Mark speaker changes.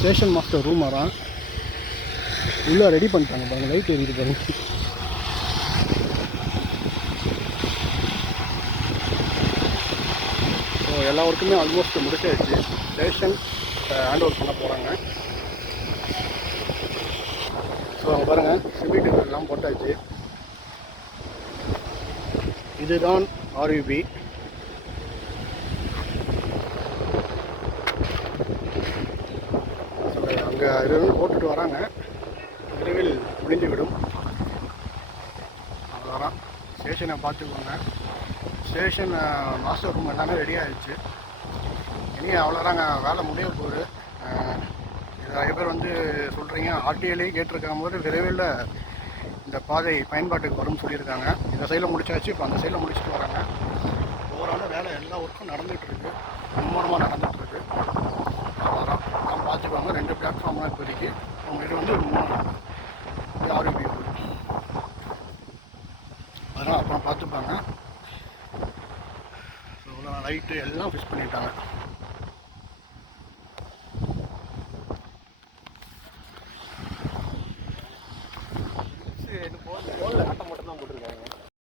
Speaker 1: Station master room வரான் உள்ளே ready பண்ணிட்டாங்க பாருங்க லைட் எரியுது பாருங்க. ஸோ எல்லா ஒர்க்குமே ஆல்மோஸ்ட் முடிச்சாச்சு. ஸ்டேஷன் ஹேண்ட் ஓவர் பண்ண போகிறாங்க ஸோ அங்கே பாருங்கள் சிமெண்ட் எல்லாம் போட்டாச்சு. இதுதான் ஆர்யூபி ஸோ போட்டுட்டு வராங்க. விரைவில் முடிந்துவிடும். அவ்வளோதான் ஸ்டேஷனை பார்த்துக்கோங்க. ஸ்டேஷன் மாஸ்டர் ரூம் எல்லாமே ரெடி ஆகிடுச்சு இனி அவ்வளோதாங்க வேலை முடிய போகுது. இது நிறைய பேர் வந்து சொல்கிறீங்க ஆர்டிஐலே கேட்டிருக்காங்க போது விரைவில் இந்த பாதை பயன்பாட்டுக்கு வரும்னு சொல்லியிருக்காங்க. இந்த சைடில் முடிச்சாச்சு. இப்போ அந்த சைடில் முடிச்சுட்டு வராங்க. ஓவராலாக வேலை எல்லா ஒர்க்கும் நடந்துகிட்ருக்கு அதிகமாக இப்போ வந்து ஒரு மூணு ஆறு அதெல்லாம் அப்புறம் பார்த்துப்பாங்க. லைட்டு எல்லாம் ஃபிக்ஸ் பண்ணிட்டாங்க. போடல